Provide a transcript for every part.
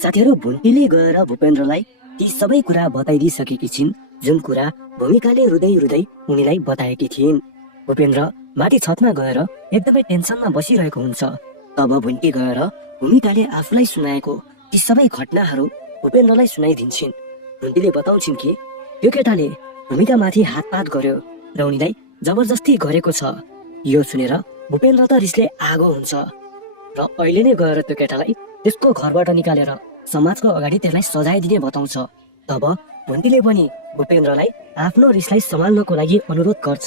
साथीहरू, भुन्टीले गएर भूपेन्द्रलाई ती सबै कुरा बताइदिइसकेकी छिन् जुन कुरा भूमिकाले रुँदै रुँदै उनीलाई बताएकी थिइन्। भूपेन्द्र माथि छतमा गएर एकदमै टेन्सनमा बसिरहेको हुन्छ। तब भुन्टी गएर भूमिकाले आफूलाई सुनाएको ती सबै घटनाहरू भूपेन्द्रलाई सुनाइदिन्छन्। भुन्टीले बताउँछिन् कि त्यो केटाले भूमिकामाथि हातपात गर्यो र उनीलाई जबरजस्ती गरेको छ। यो सुनेर भूपेन्द्र त रिसले आगो हुन्छ र अहिले नै गएर त्यो केटालाई त्यसको घरबाट निकालेर समाजको अगाडि त्यसलाई सजाय दिने बताउँछ। तब भुन्टीले पनि भूपेन्द्रलाई आफ्नो रिसलाई सम्हाल्नको लागि अनुरोध गर्छ।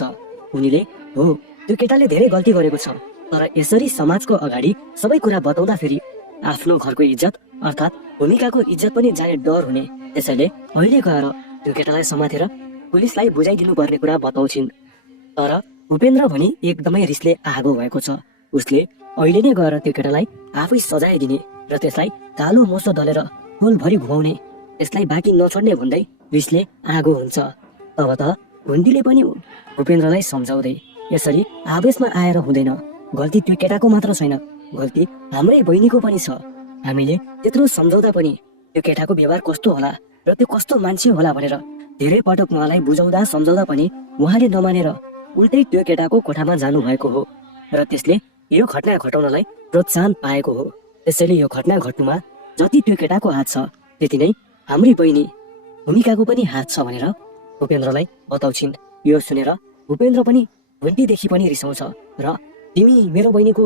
उनीले हो, त्यो केटाले धेरै गल्ती गरेको छ, तर यसरी समाजको अगाडि सबै कुरा बताउँदा फेरि आफ्नो घरको इज्जत अर्थात् भूमिकाको इज्जत पनि जाने डर हुने। त्यसैले अहिले गएर त्यो केटालाई समातेर पुलिसलाई बुझाइदिनु पर्ने कुरा बताउँछिन्। तर भूपेन्द्र भने एकदमै रिसले आगो भएको छ। उसले अहिले नै गएर त्यो केटालाई आफै सजाय दिने र त्यसलाई कालो मोसो दलेर टोलभरि घुमाउने, त्यसलाई बाँकी नछोड्ने भन्दै रिसले आगो हुन्छ। तब त भुन्टीले पनि भूपेन्द्रलाई सम्झाउँदै यसरी आवेशमा आएर हुँदैन, गल्ती त्यो केटाको मात्र छैन, गल्ती हाम्रै बहिनीको पनि छ। हामीले त्यत्रो सम्झाउँदा पनि त्यो केटाको व्यवहार कस्तो होला र त्यो कस्तो मान्छे होला भनेर धेरै पटक उहाँलाई बुझाउँदा सम्झाउँदा पनि उहाँले नमानेर उल्टै त्यो केटाको कोठामा जानु भएको हो र त्यसले यो घटना घटाउनलाई प्रोत्साहन पाएको हो। त्यसैले यो घटना घट्नुमा जति त्यो केटाको हात छ त्यति नै हाम्री बहिनी भूमिकाको पनि हात छ भनेर भूपेन्द्रलाई बताउँछिन्। यो सुनेर भूपेन्द्र पनि भुन्टीदेखि पनि रिसाउँछ र तिमी मेरो बहिनीको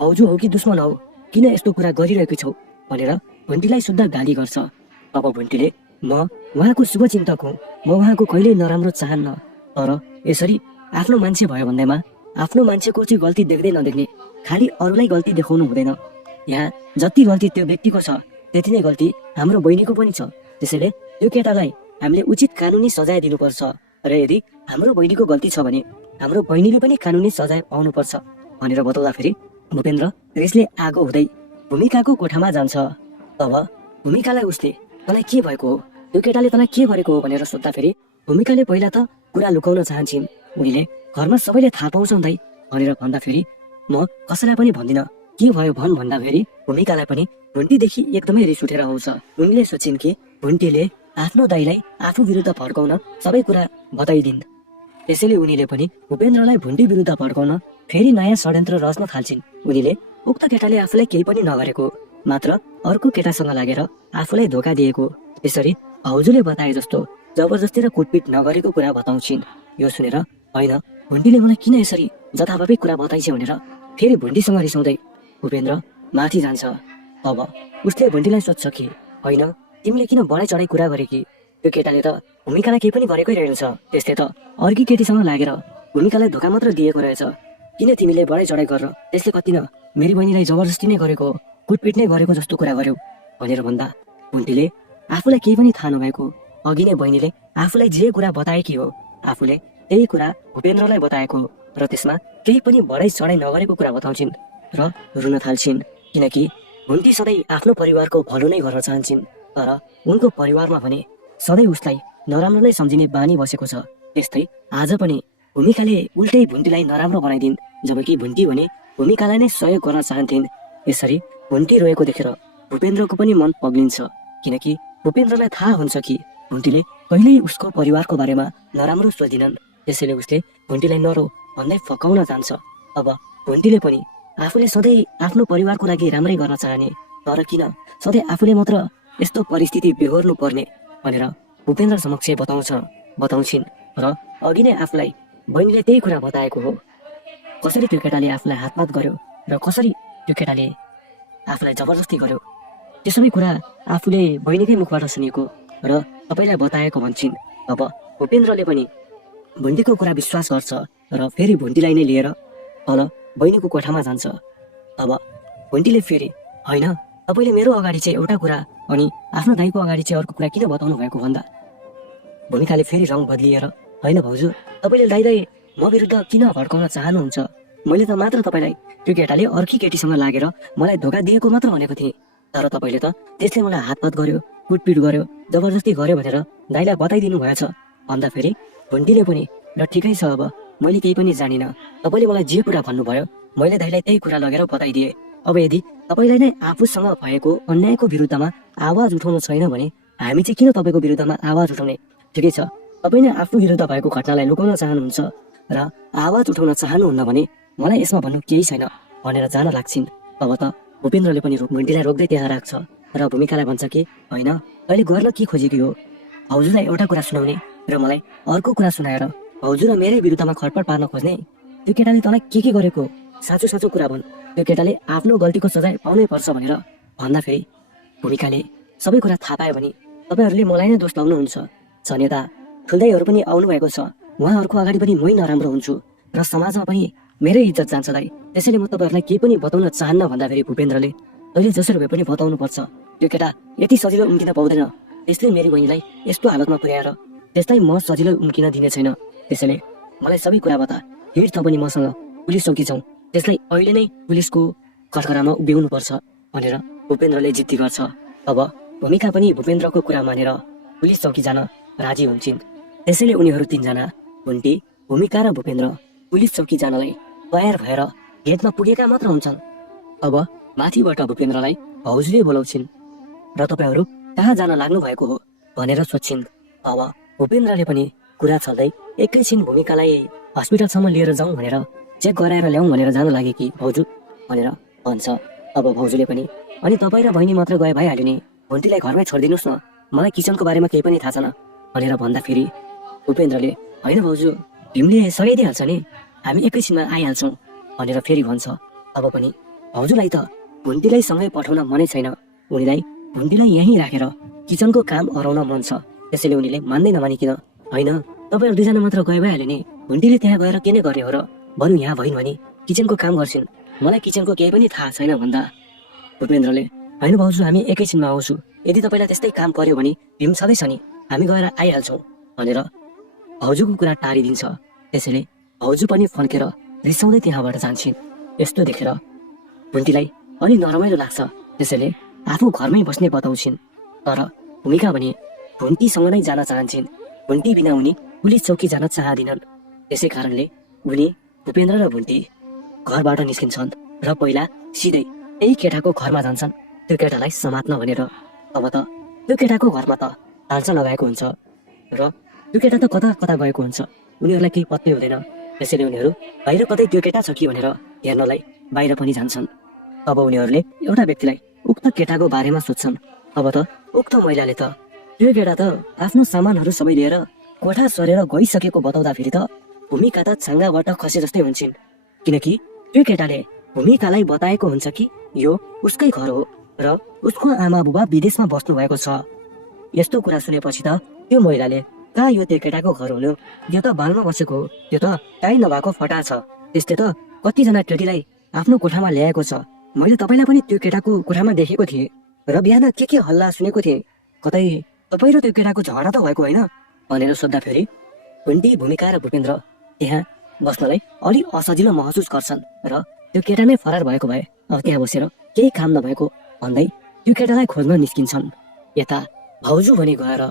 भाउजू हो कि दुश्मन हौ, किन यस्तो कुरा गरिरहेको छौ भनेर भुन्टीलाई शुद्ध गाली गर्छ। अब भुन्टीले म उहाँको शुभचिन्तक हुँ, म उहाँको कहिल्यै नराम्रो चाहन्न, तर यसरी आफ्नो मान्छे भयो भन्दैमा आफ्नो मान्छेको चाहिँ गल्ती देख्दै नदेख्ने, खालि अरूलाई गल्ती देखाउनु हुँदैन। यहाँ जति गल्ती त्यो व्यक्तिको छ त्यति नै गल्ती हाम्रो बहिनीको पनि छ। त्यसैले त्यो केटालाई हामीले उचित कानुनी सजाय दिनुपर्छ र यदि हाम्रो बहिनीको गल्ती छ भने हाम्रो बहिनीले पनि कानुनी सजाय पाउनुपर्छ भनेर बताउँदा फेरि भूपेन्द्र रिसले आगो हुँदै भूमिकाको कोठामा जान्छ। तब भूमिकालाई उसले तँलाई के भएको हो, त्यो केटाले तँलाई के गरेको हो भनेर सोद्धा फेरि भूमिकाले पहिला त कुरा लुकाउन चाहन्छन्। उनीले घरमा सबैले थाहा पाउँछन् भनेर भन्दा फेरि म कसैलाई पनि भन्दिनँ, के भयो भन् भन्दा फेरि भूमिकालाई पनि भुन्टीदेखि एकदमै रिस उठेर आउँछ। उनले सोचिन् कि भुन्टीले आफ्नो दाइलाई आफू विरुद्ध भड्काउन सबै कुरा बताइदिन्। त्यसैले उनीले पनि भूपेन्द्रलाई भुन्टी विरुद्ध भड्काउन फेरि नयाँ षड्यन्त्र रच्न थाल्छिन्। उनीले उक्त केटाले आफूलाई केही पनि नगरेको, मात्र अर्को केटासँग लागेर आफूलाई धोका दिएको, यसरी भाउजूले बताए जस्तो जबरजस्ती र कुटपिट नगरेको कुरा बताउँछिन्। यो सुनेर होइन, भुन्टीले मलाई किन यसरी जथाभावी कुरा बताइछ भनेर फेरि भुन्टीसँग रिसाउँदै भूपेन्द्र माथि जान्छ। अब उसले भुन्टीलाई सोध्छ कि होइन, तिमीले किन बढाइ चढाइ कुरा गरे कि त्यो केटाले त भूमिकालाई केही पनि गरेकै रहेछ, त्यसले त अर्की केटीसँग लागेर भूमिकालाई धोका मात्र दिएको रहेछ, किन तिमीले बढाइ चढाइ गरेर त्यसले कति न मेरी बहिनीलाई जबरजस्ती नै गरेको, कुटपिट नै गरेको जस्तो कुरा गर्यो भनेर भन्दा भुन्टीले आफूलाई केही पनि थाहा नभएको अघि नै बहिनीले आफूलाई जे कुरा बताएकी हो, आफूले त्यही कुरा भूपेन्द्रलाई बताएको र त्यसमा केही पनि बढाइ चढाइ नगरेको कुरा बताउँछिन् र रुन थाल्छिन्। किनकि भुन्टी सधैँ आफ्नो परिवारको भलो नै गर्न चाहन्छन्, तर उनको परिवारमा भने सधैँ उसलाई नराम्रो नै सम्झिने बानी बसेको छ। त्यस्तै आज पनि भूमिकाले उल्टै भुन्टीलाई नराम्रो बनाइदिन्, जबकि भुन्टी भने भूमिकालाई नै सहयोग गर्न चाहन्थिन्। यसरी भुन्टी रोएको देखेर भूपेन्द्रको पनि मन पग्लिन्छ, किनकि भूपेन्द्रलाई थाहा हुन्छ कि भुन्टीले कहिल्यै उसको परिवारको बारेमा नराम्रो सोच्दिनन्। त्यसैले उसले भुन्टीलाई नरो भन्दै फकाउन जान्छ। अब भुन्टीले पनि आफूले सधैँ आफ्नो परिवारको लागि राम्रै गर्न चाहने, तर किन सधैँ आफूले मात्र यस्तो परिस्थिति बेहोर्नु पर्ने भनेर भूपेन्द्र समक्ष बताउँछिन् र अघि नै आफूलाई बहिनीले त्यही कुरा बताएको हो, कसरी त्यो केटाले आफूलाई हातपात गर्यो र कसरी त्यो केटाले आफूलाई जबरजस्ती गर्यो, त्यो सबै कुरा आफूले बहिनीकै मुखबाट सुनेको र सबैलाई बताएको भन्छन्। अब भूपेन्द्रले पनि भुन्टीको कुरा विश्वास गर्छ र फेरि भुन्टीलाई नै लिएर तल बहिनीको कोठामा जान्छ। अब भुन्टीले फेरि होइन, तपाईँले मेरो अगाडि चाहिँ एउटा कुरा अनि आफ्नो दाइको अगाडि चाहिँ अर्को कुरा किन बताउनु भएको भन्दा भूमिकाले फेरि रङ बदलिएर होइन भाउजू, तपाईँले दाइलाई म विरुद्ध किन भड्काउन चाहनुहुन्छ, मैले त मात्र तपाईँलाई त्यो केटाले अर्की केटीसँग लागेर मलाई धोका दिएको मात्र भनेको थिएँ, तर तपाईँले त त्यसले मलाई हातपात गर्यो, कुटपिट गर्यो, जबरजस्ती गर्यो भनेर दाइलाई बताइदिनु भएछ भन्दा फेरि भुन्टीले पनि ल ठिकै छ, अब मैले केही पनि जानिनँ, तपाईँले मलाई जे कुरा भन्नुभयो मैले दाइलाई त्यही कुरा लगेर बताइदिएँ, अब यदि तपाईँलाई नै आफूसँग भएको अन्यायको विरुद्धमा आवाज उठाउनु छैन भने हामी चाहिँ किन तपाईँको विरुद्धमा आवाज उठाउने? ठिकै छ, तपाईँ नै आफ्नो विरुद्ध भएको घटनालाई लुकाउन चाहनुहुन्छ र आवाज उठाउन चाहनुहुन्न भने मलाई यसमा भन्नु केही छैन भनेर जान लाग्छिन्। अब त भूपेन्द्रले पनि भुन्टीलाई रोक्दै त्यहाँ राख्छ र भूमिकालाई भन्छ कि होइन, अहिले गर्न के खोजेकी हो? भाउजूलाई एउटा कुरा सुनाउने र मलाई अर्को कुरा सुनाएर भाउजू र मेरै विरुद्धमा खटपट पार्न खोज्ने? त्यो केटाले तँलाई के गरेको? साँचो साँचो कुरा भन्। त्यो केटाले आफ्नो गल्तीको सजाय पाउनै पर्छ भनेर भन्दाखेरि भूमिकाले सबै कुरा थाहा पायो भने तपाईँहरूले मलाई नै दोष लाउनुहुन्छ। झन् यता ठुल्दाईहरू पनि आउनु भएको छ, उहाँहरूको अगाडि पनि मै नराम्रो हुन्छु र समाजमा पनि मेरै इज्जत जान्छ दाइ। त्यसैले म तपाईँहरूलाई केही पनि बताउन चाहन्न भन्दाखेरि भूपेन्द्रले तैँले जसरी भए पनि बताउनु पर्छ। त्यो केटा यति सजिलो उम्किन पाउँदैन। त्यसले मेरी बहिनीलाई यस्तो हालतमा पुर्याएर त्यसलाई म सजिलो उम्किन दिने छैन। त्यसैले मलाई सबै कुरा बता, हिँड त पनि मसँग पुलिस चौकी जाउँ, त्यसलाई अहिले नै पुलिसको कठघरामा उभ्याउनु पर्छ भनेर भूपेन्द्रले जिद्दी गर्छ। अब भूमिका पनि भूपेन्द्रको कुरा मानेर पुलिस चौकी जान राजी हुन्छन्। त्यसैले उनीहरू तीनजना भुन्टी, भूमिका र भूपेन्द्र पुलिस चौकी जानलाई तयार भएर गेटमा पुगेका मात्र हुन्छन्। अब माथिबाट भूपेन्द्रलाई भाउजूले बोलाउँछिन् र तपाईँहरू कहाँ जान लाग्नु भएको हो भनेर सोध्छिन्। अब भूपेन्द्रले पनि कुरा चल्दै एकैछिन भूमिकालाई हस्पिटलसम्म लिएर जाउँ भनेर चेक गराएर ल्याउँ भनेर जान लागे कि भाउजू भनेर भन्छ। अब भाउजूले पनि अनि तपाईँ र बहिनी मात्र गए भइहाल्यो नि, भुन्टीलाई घरमै छोडिदिनुहोस् न, मलाई किचनको बारेमा केही पनि थाहा छैन भनेर भन्दाखेरि भूपेन्द्रले होइन भाउजू, भीमले सघाइदिइहाल्छ नि, हामी एकैछिनमा आइहाल्छौँ भनेर फेरि भन्छ। अब पनि भाउजूलाई त भुन्टीलाई सँगै पठाउन मनै छैन, उनीलाई भुन्टीलाई यहीँ राखेर किचनको काम अराउन मन छ। त्यसैले उनीले मान्दै नमानिकन होइन तपाईँहरू दुईजना मात्र गए भइहाल्यो नि, भुन्टीले त्यहाँ गएर के नै गर्ने हो र, बरु यहाँ भइन् भने किचनको काम गर्छिन्, मलाई किचनको केही पनि थाहा छैन भन्दा भूपेन्द्रले होइन भाउजू, हामी एकैछिनमा आउँछु, यदि तपाईँलाई त्यस्तै काम पर्यो भने भीम छँदैछ नि, हामी गएर आइहाल्छौँ भनेर भाउजूको कुरा टारिदिन्छ। त्यसैले भाउजू पनि फर्केर रिसाउँदै त्यहाँबाट जान्छन्। यस्तो देखेर भुन्टीलाई अलि नरमाइलो लाग्छ, त्यसैले आफू घरमै बस्ने बताउँछिन्। तर भूमिका भने भुन्टीसँग नै जान चाहन्छन्, भुन्टी बिना उनी पुलिस चौकी जान चाहदिनन्। त्यसै कारणले उनी भूपेन्द्र र भुन्टी घरबाट निस्किन्छन् र पहिला सिधै त्यही केटाको घरमा जान्छन् त्यो केटालाई समात्न भनेर। अब त त्यो केटाको घरमा त ताल्चा लगाएको हुन्छ र त्यो केटा त कता कता गएको हुन्छ, उनीहरूलाई केही पत्तै हुँदैन। त्यसैले उनीहरू बाहिर कतै त्यो केटा छ कि भनेर हेर्नलाई बाहिर पनि जान्छन्। अब उनीहरूले एउटा व्यक्तिलाई उक्त केटाको बारेमा सोध्छन्। अब त उक्त महिलाले त त्यो केटा त आफ्नो सामानहरू सबै लिएर कोठा सरेर गइसकेको बताउँदाखेरि त भूमिका त छाङ्गाबाट खसे जस्तै हुन्छन्, किनकि त्यो केटाले भूमिकालाई बताएको हुन्छ कि यो उसकै घर हो र उसको आमा बुबा विदेशमा बस्नु भएको छ। यस्तो कुरा सुनेपछि त त्यो महिलाले कहाँ यो त्यो केटाको घर हुनु, यो त बालमा बसेको हो, यो त काहीँ नभएको फटा छ, त्यसले त कतिजना केटीलाई आफ्नो कोठामा ल्याएको छ, मैले तपाईँलाई पनि त्यो केटाको कोठामा देखेको थिएँ र बिहान के हल्ला सुनेको थिएँ, कतै तपाईँ र त्यो केटाको झगडा त भएको होइन भनेर सोद्धाखेरि भुन्टी, भूमिका र भूपेन्द्र त्यहाँ बस्नलाई अलि असजिलो महसुस गर्छन् र त्यो केटा नै फरार भएको भए अब त्यहाँ बसेर केही काम नभएको भन्दै त्यो केटालाई खोज्न निस्किन्छन्। यता भाउजू भने गएर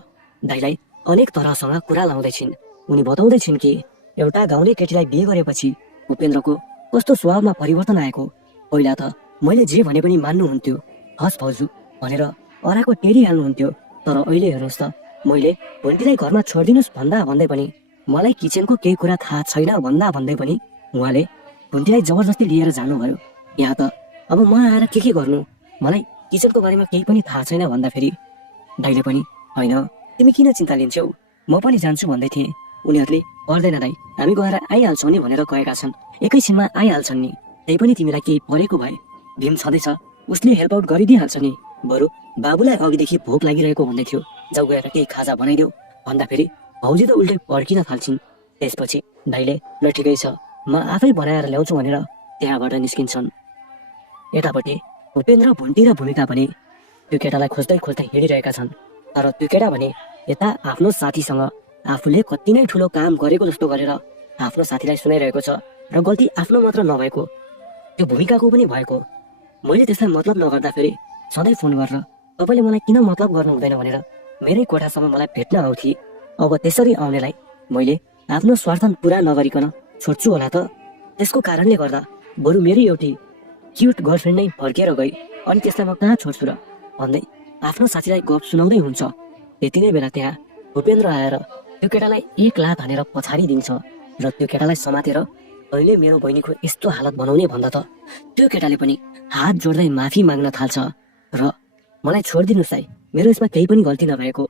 दाइलाई अनेक तरहसँग कुरा लाउँदैछिन्। उनी बताउँदैछिन् कि एउटा गाउँले केटीलाई बिहे गरेपछि भूपेन्द्रको कस्तो स्वभावमा परिवर्तन आएको। पहिला त मैले जे भने पनि मान्नुहुन्थ्यो, हस् भाउजू भनेर अराको टेरिहाल्नुहुन्थ्यो, तर अहिले हेर्नुहोस् त, मैले भुन्टीलाई घरमा छोडिदिनुहोस् भन्दा भन्दै पनि, मलाई किचनको केही कुरा थाहा छैन भन्दा भन्दै पनि उहाँले भुन्टीलाई जबरजस्ती लिएर जानुभयो। यहाँ त अब म आएर के गर्नु, मलाई किचनको बारेमा केही पनि थाहा छैन भन्दाखेरि दाइले पनि होइन तिमी किन चिन्ता लिन्छौ, म पनि जान्छु भन्दै थिएँ। उनीहरूले पर्दैन दाइ, हामी गएर आइहाल्छौँ नि भनेर गएका छन्, एकैछिनमा आइहाल्छन् नि, त्यही पनि तिमीलाई केही परेको भए भीम छँदैछ, उसले हेल्प आउट गरिदिइहाल्छ नि, बरु बाबुलाई अघिदेखि भोक लागिरहेको भन्दै थियो, जाउ गएर केही खाजा बनाइदेऊ भन्दाखेरि भाउजी त उल्टै पड्किन थाल्छिन्। त्यसपछि दाइले ल ठिकै छ, म आफै बनाएर ल्याउँछु भनेर त्यहाँबाट निस्किन्छन्। यतापट्टि भूपेन्द्र, भुन्टी र भूमिका पनि त्यो केटालाई खोज्दै खोज्दै हिँडिरहेका छन्। तर त्यो केटा भने यता आफ्नो साथीसँग आफूले कति नै ठुलो काम गरेको जस्तो गरेर आफ्नो साथीलाई सुनाइरहेको छ र गल्ती आफ्नो मात्र नभएको त्यो भूमिकाको पनि भएको। मैले त्यसलाई मतलब नगर्दाखेरि सधैँ फोन गरेर तपाईँले मलाई किन मतलब गर्नु हुँदैन भनेर मेरै कोठासम्म मलाई भेट्न आउँथे। अब त्यसरी आउनेलाई मैले आफ्नो स्वार्थ पुरा नगरिकन छोड्छु होला त? त्यसको कारणले गर्दा बरु मेरै एउटी क्युट गर्लफ्रेन्ड नै फर्किएर गई अनि त्यसलाई म कहाँ छोड्छु र भन्दै आफ्नो साथीलाई गफ सुनाउँदै हुन्छ। त्यति नै बेला त्यहाँ भूपेन्द्र आएर त्यो केटालाई एक लात हानेर पछाडि दिन्छ र त्यो केटालाई समातेर अहिले मेरो बहिनीको यस्तो हालत बनाउने भन्दा त त्यो केटाले पनि हात जोड्दै माफी माग्न थाल्छ र मलाई छोडिदिनुहोस् है, मेरो यसमा केही पनि गल्ती नभएको,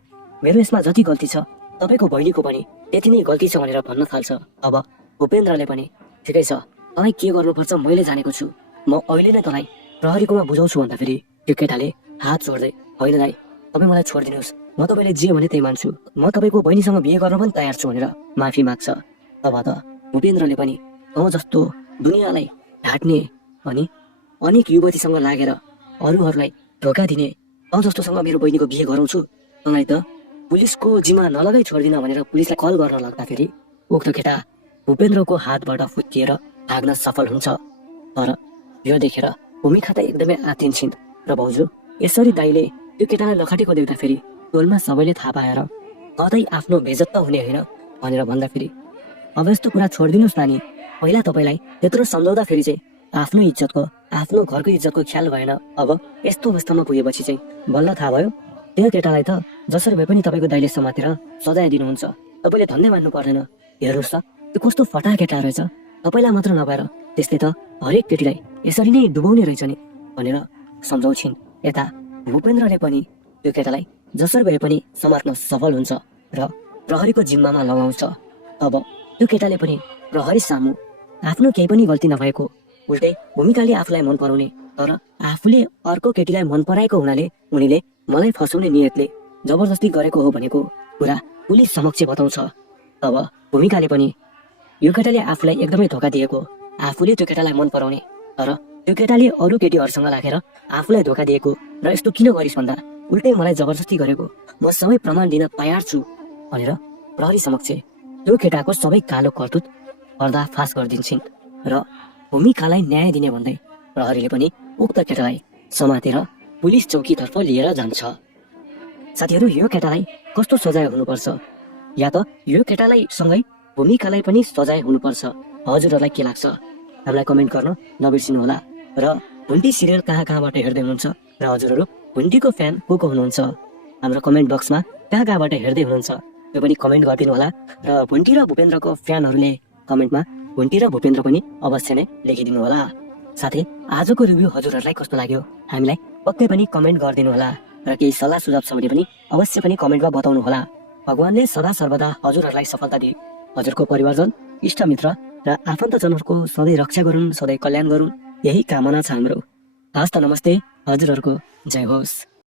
मेरो यसमा जति गल्ती छ तपाईँको बहिनीको पनि त्यति नै गल्ती छ भनेर भन्न थाल्छ। अब भूपेन्द्रले पनि ठिकै छ, तँलाई के गर्नुपर्छ मैले जानेको छु, म अहिले नै तँलाई प्रहरीकोमा बुझाउँछु भन्दाखेरि त्यो केटाले हात जोड्दै होइन दाइ, तपाईँ मलाई छोडिदिनुहोस्, म तपाईँले जे भने त्यही मान्छु, म तपाईँको बहिनीसँग बिहे गर्न पनि तयार छु भनेर माफी माग्छ। तब त भूपेन्द्रले पनि तँ जस्तो दुनियाँलाई ढाट्ने अनि अनेक युवतीसँग लागेर अरूहरूलाई धोका दिने तँ जस्तोसँग मेरो बहिनीको बिहे गराउँछु, तँलाई त पुलिसको जिम्मा नलगाई छोड्दिन भनेर पुलिसलाई कल गर्न लाग्दाखेरि उक्त केटा भूपेन्द्रको हातबाट फुत्किएर भाग्न सफल हुन्छ। तर यो देखेर भूमिका त एकदमै आत्तिन्छन् र भाउजू यसरी दाइले त्यो केटालाई लखाटेको देख्दाखेरि टोलमा सबैले थाहा पाएर कतै आफ्नो बेइज्जत त हुने होइन भनेर भन्दाखेरि अब यस्तो कुरा छोडिदिनुहोस् नानी, पहिला तपाईँलाई त्यत्रो सम्झाउँदाखेरि चाहिँ आफ्नो इज्जतको आफ्नो घरको इज्जतको ख्याल भएन, अब यस्तो अवस्थामा पुगेपछि चाहिँ बल्ल थाहा भयो त्यो केटालाई त जसरी भए पनि तपाईँको दाइले समातेर सजाय दिनुहुन्छ, तपाईँले धन्य मान्नु पर्दैन। हेर्नुहोस् त त्यो कस्तो फटा केटा रहेछ, तपाईँलाई मात्र नभएर त्यसले त हरेक केटीलाई यसरी नै डुबाउने रहेछ नि भनेर सम्झाउँछिन्। यता भूपेन्द्रले पनि त्यो केटालाई जसरी भए पनि समात्न सफल हुन्छ र प्रहरीको जिम्मामा लगाउँछ। अब त्यो केटाले पनि प्रहरी सामु आफ्नो केही पनि गल्ती नभएको उल्टै भूमिकाले आफूलाई मन पराउने तर आफूले अर्को केटीलाई मन पराएको हुनाले उनीले मलाई फसाउने नियतले जबरजस्ती गरेको हो भनेको कुरा पुलिस समक्ष बताउँछ। तब भूमिकाले पनि यो केटाले आफूलाई एकदमै धोका दिएको, आफूले त्यो केटालाई मन पराउने तर त्यो केटाले अरू केटीहरूसँग लागेर आफूलाई धोका दिएको र यस्तो किन गरिस् भन्दा उल्टै मलाई जबरजस्ती गरेको, म सबै प्रमाण दिन तयार छु भनेर प्रहरी समक्ष त्यो केटाको सबै कालो करतुत पर्दाफास गरिदिन्छन् र भूमिकालाई न्याय दिने भन्दै प्रहरीले पनि उक्त केटालाई समातेर पुलिस चौकीतर्फ लिएर जान्छ। साथीहरू यो केटालाई कस्तो सजाय हुनुपर्छ, या त यो केटालाई सँगै भूमिकालाई पनि सजाय हुनुपर्छ, हजुरहरूलाई के लाग्छ हामीलाई कमेन्ट गर्न नबिर्सिनुहोला। र हुन्टी सिरियल कहाँबाट हेर्दै हुनुहुन्छ र हजुरहरू हुन्टीको फ्यान को हुनुहुन्छ हाम्रो कमेन्ट बक्समा कहाँबाट हेर्दै हुनुहुन्छ त्यो पनि कमेन्ट गरिदिनु होला। र हुन्टी र भूपेन्द्रको फ्यानहरूले कमेन्टमा हुन्टी र भूपेन्द्र पनि अवश्य नै लेखिदिनु होला। साथै आजको रिभ्यू हजुरहरूलाई कस्तो लाग्यो हामीलाई पक्कै पनि कमेन्ट गरिदिनु होला र केही सल्लाह सुझाव छ भने पनि अवश्य पनि कमेन्टमा बताउनु होला। भगवानले सदा सर्वदा हजुरहरूलाई सफलता दिए, हजुरको परिवारजन, इष्टमित्र र आफन्तजनहरूको सधैँ रक्षा गरून्, सधैँ कल्याण गरून्, यही कामना छ हाम्रो। हस्त नमस्ते, हजुरहरूको जय होस्।